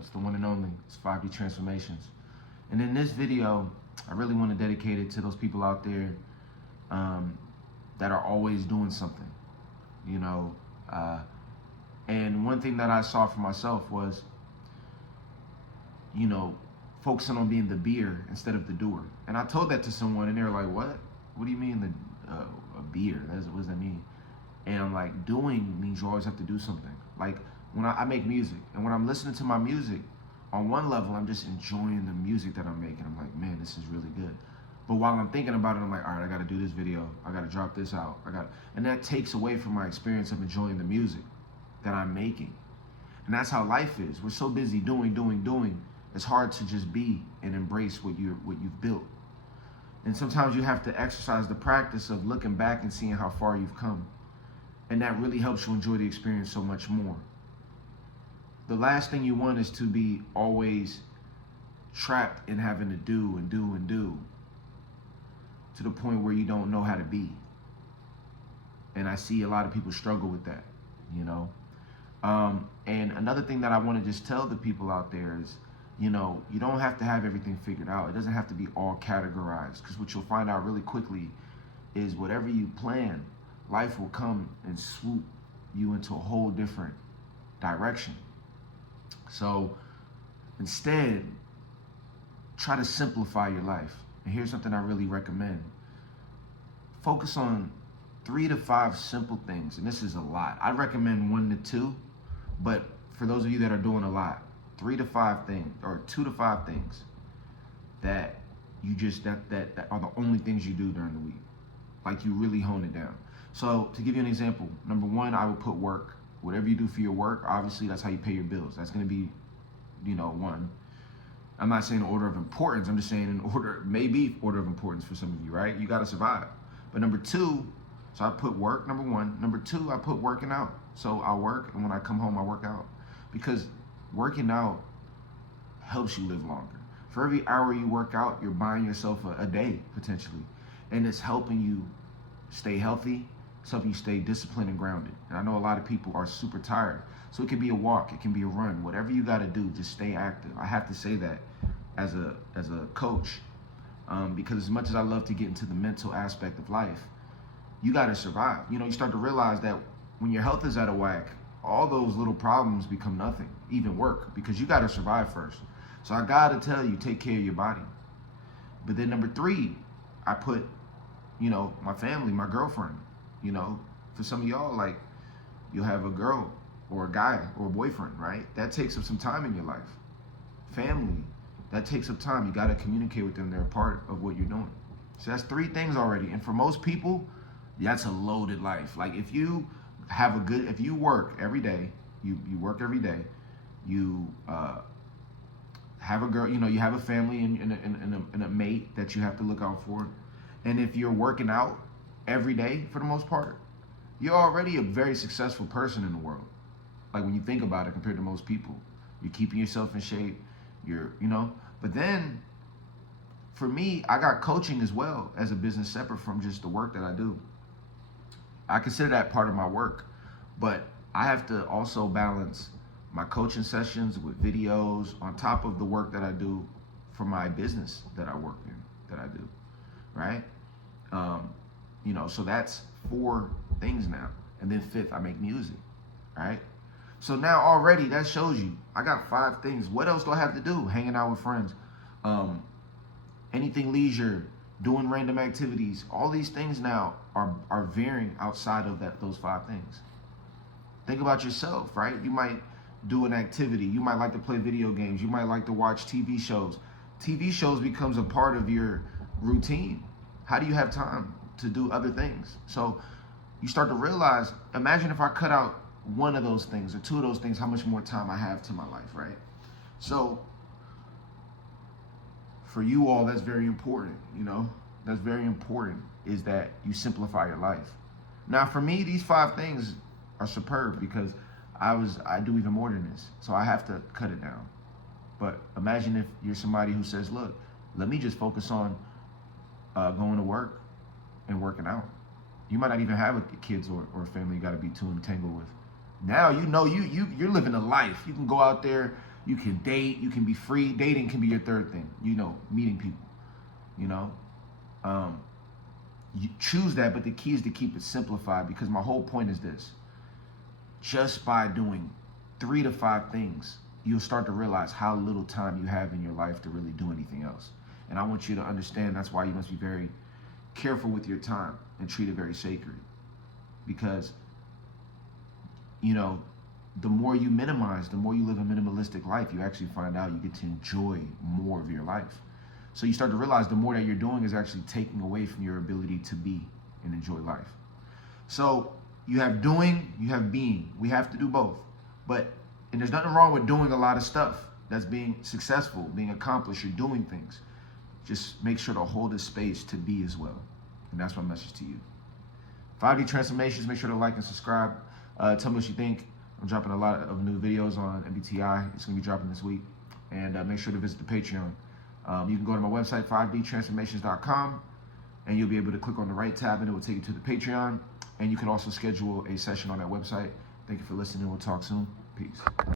It's the one and only. It's 5D Transformations. And in this video, I really want to dedicate it to those people out there that are always doing something, you know. And one thing that I saw for myself was, you know, focusing on being the beer instead of the doer. And I told that to someone, and they were like, "What? What do you mean a beer? What does that mean?" And I'm like, doing means you always have to do something. Like when I make music, and when I'm listening to my music, on one level, I'm just enjoying the music that I'm making. I'm like, man, this is really good. But while I'm thinking about it, I'm like, all right, I got to do this video. I got to drop this out. And that takes away from my experience of enjoying the music that I'm making. And that's how life is. We're so busy doing. It's hard to just be and embrace what you've built. And sometimes you have to exercise the practice of looking back and seeing how far you've come. And that really helps you enjoy the experience so much more. The last thing you want is to be always trapped in having to do to the point where you don't know how to be. And I see a lot of people struggle with that, you know. And another thing that I want to just tell the people out there is, you know, you don't have to have everything figured out. It doesn't have to be all categorized, because what you'll find out really quickly is whatever you plan, life will come and swoop you into a whole different direction. So instead, try to simplify your life. And here's something I really recommend. Focus on 3 to 5 simple things. And this is a lot. I recommend 1 to 2, but for those of you that are doing a lot, 3 to 5 things, or 2 to 5 things that you just, that are the only things you do during the week. Like you really hone it down. So to give you an example, number 1, I would put work. Whatever you do for your work, obviously that's how you pay your bills. That's gonna be, you know, 1. I'm not saying order of importance, I'm just saying in order, maybe order of importance for some of you, right? You gotta survive. But number 2, so I put work, number 1. Number 2, I put working out. So I work, and when I come home, I work out. Because working out helps you live longer. For every hour you work out, you're buying yourself a day, potentially. And it's helping you stay healthy, it's helping you stay disciplined and grounded. And I know a lot of people are super tired. So it can be a walk, it can be a run, whatever you gotta do, just stay active. I have to say that as a coach, because as much as I love to get into the mental aspect of life, you gotta survive. You know, you start to realize that when your health is out of whack, all those little problems become nothing, even work, because you gotta survive first. So I gotta tell you, take care of your body. But then number 3, I put, you know, my family, my girlfriend. You know, for some of y'all, like, you'll have a girl or a guy or a boyfriend, right? That takes up some time in your life. Family, that takes up time. You gotta communicate with them. They're a part of what you're doing. So that's 3 things already. And for most people, that's a loaded life. Like if you work every day, you work every day, you have a girl, you know, you have a family and a mate that you have to look out for. And if you're working out every day for the most part, you're already a very successful person in the world. Like when you think about it, compared to most people, you're keeping yourself in shape, you know. But then for me, I got coaching as well as a business separate from just the work that I do. I consider that part of my work, but I have to also balance my coaching sessions with videos on top of the work that I do for my business that I work in, that I do, right? You know, so that's 4 things now. And then 5th, I make music, right? So now already that shows you, I got 5 things. What else do I have to do? Hanging out with friends, anything leisure, doing random activities. All these things now are veering outside of those 5 things. Think about yourself, right? You might do an activity. You might like to play video games. You might like to watch TV shows. TV shows becomes a part of your routine. How do you have time to do other things? So you start to realize, imagine if I cut out 1 of those things or 2 of those things, how much more time I have to my life, right? So for you all, that's very important, you know? That's very important, is that you simplify your life. Now for me, these 5 things are superb because I do even more than this. So I have to cut it down. But imagine if you're somebody who says, look, let me just focus on going to work and working out. You might not even have kids or a family you got to be too entangled with. Now you know you're living a life. You can go out there, You can date, you can be free. Dating can be your third thing, you know, meeting people, you know. You choose that, but the key is to keep it simplified, because my whole point is this. Just by doing 3 to 5 things, you'll start to realize how little time you have in your life to really do anything else. And I want you to understand that's why you must be very careful with your time and treat it very sacred. Because, you know, the more you minimize, the more you live a minimalistic life, you actually find out you get to enjoy more of your life. So you start to realize the more that you're doing is actually taking away from your ability to be and enjoy life. So you have doing, you have being. We have to do both. And there's nothing wrong with doing a lot of stuff that's being successful, being accomplished, you're doing things. Just make sure to hold a space to be as well. And that's my message to you. 5D Transformations, make sure to like and subscribe. Tell me what you think. I'm dropping a lot of new videos on MBTI. It's going to be dropping this week. And make sure to visit the Patreon. You can go to my website, 5dtransformations.com, and you'll be able to click on the right tab, and it will take you to the Patreon. And you can also schedule a session on that website. Thank you for listening. We'll talk soon. Peace.